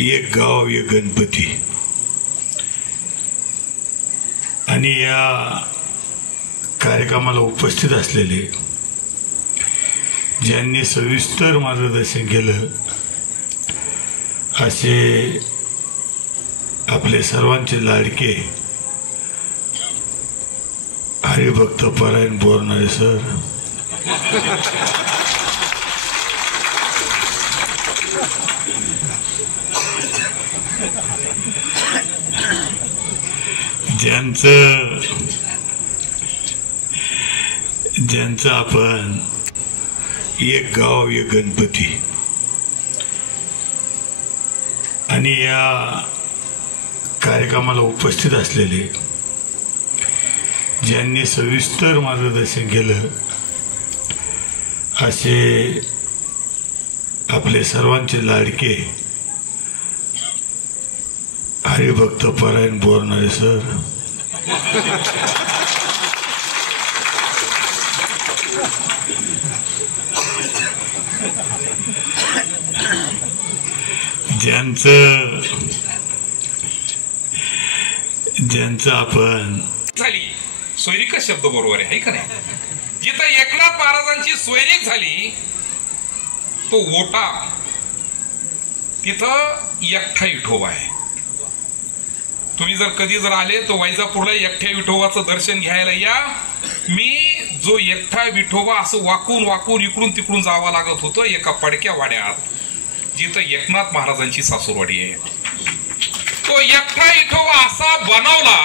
एक गाव एक गणपती। आणि या कार्यक्रमाला उपस्थित असलेले ज्यांनी सविस्तर मार्गदर्शन केलं असे आपले सर्वांचे लाडके हरिभक्त परायण बोरनारे सर, ज्यांचं आपण एक गाव एक गणपती आणि या कार्यक्रमाला उपस्थित असलेले ज्यांनी सविस्तर मार्गदर्शन केलं असे आपले सर्वांचे लाडके हरिभक्त परायण बोरनारे सर, ज्यांचं आपण झाली सोयरीकच शब्द बरोबर आहे का नाही। जिथं एकनाथ महाराजांची सोयरीक झाली तो ओटा तिथं एकठा विठोबा आहे। तुम्ही जर कधी आले तो वैजापूरला एकट्या विठोबाचं दर्शन घ्यायला या। मी जो एकटा विठोबा असं वाकून वाकून इकडून तिकडून जावं लागत होतं एका पडक्या वाड्यात जिथं एकनाथ महाराजांची सासूरवाडी आहे। तो एकटा विठोबा असा बनवला,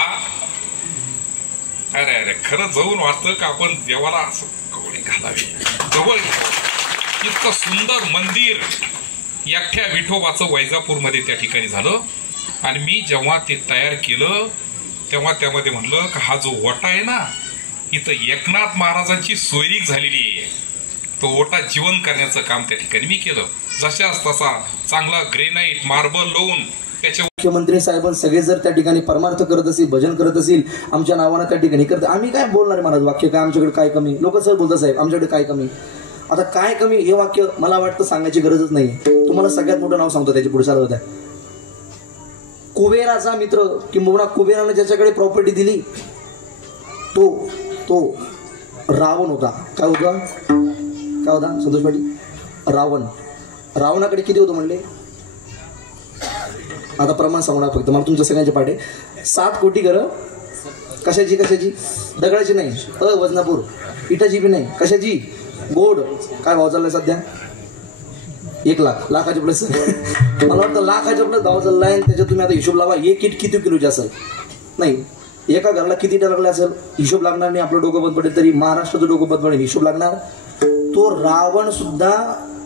अरे अरे खरं जाऊन वाटतं का आपण देवाला असं कवळे घालावे जवळ। इतकं सुंदर मंदिर एकट्या विठोबाचं वैजापूरमध्ये त्या ठिकाणी झालं। आणि मी जेव्हा ते तयार केलं तेव्हा त्यामध्ये म्हणलं का हा जो ओटा आहे ना इथं एकनाथ महाराजांची सोयरीक झालेली आहे, तो ओटा जीवन करण्याचं काम त्या ठिकाणी मी केलं। जशाच तसा चांगला ग्रेनाइट मार्बल लावून त्याच्या मुख्यमंत्री साहेब सगळे जर त्या ठिकाणी परमार्थ करत असतील, भजन करत असतील, आमच्या नावानं त्या ठिकाणी करत, आम्ही काय बोलणार महाराज वाक्य काय आमच्याकडे काय कमी। लोक सर बोलतात साहेब आमच्याकडे काय कमी। आता काय कमी हे वाक्य मला वाटतं सांगायची गरजच नाही। तुम्हाला सगळ्यात मोठं नाव सांगतो त्याच्या पुढे चालवत आहे कुबेराचा मित्र, किंबहुना कुबेराने ज्याच्याकडे प्रॉपर्टी दिली तो रावण होता। काय होता संतोष पाटील? रावणाकडे किती होतं म्हणले? आता प्रमाण सांगणार फक्त मला तुमच्या सगळ्यांचे पाठे 7 कोटी घरं। कशाची? दगडाची नाही, वजनापूर इटाची बी नाही, कशाची? गोड। काय भाव चाललाय सध्या? 1 लाख, लाखाच्या प्लस मला वाटतं लाखाच्या प्लस भाव चाललाय। त्याच्यात तुम्ही आता हिशोब लावा एक इट किती किलोची असेल, नाही एका घराला किती इटा लागले असेल हिशोब लागणार नाही। आपलं डोकं बंद पडेल तरी महाराष्ट्राचं डोकं बंद पडेल, हिशोब लागणार। तो रावण सुद्धा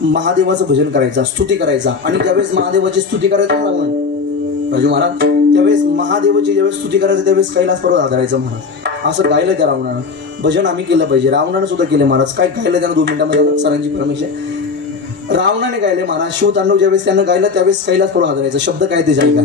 महादेवाचं भजन करायचा, स्तुती करायचा। आणि ज्यावेळेस महादेवाची स्तुती करायचा रावण राजू महाराज, त्यावेळेस महादेवाची ज्यावेळेस स्तुती करायचं त्यावेळेस कैलास पर्वत आदरायचं महाराज। असं गायलं त्या रावणानं, भजन आम्ही केलं पाहिजे। रावणानं सुद्धा केलं महाराज। काय गायलं त्यानं 2 मिनिटांमध्ये सरांची परमिशन रावणाने गायले महाराज। शिवतांडव ज्यावेळेस त्यानं गायलं त्यावेळेस कैलास पर्वत आदरायचं। शब्द काय ते जाईल का?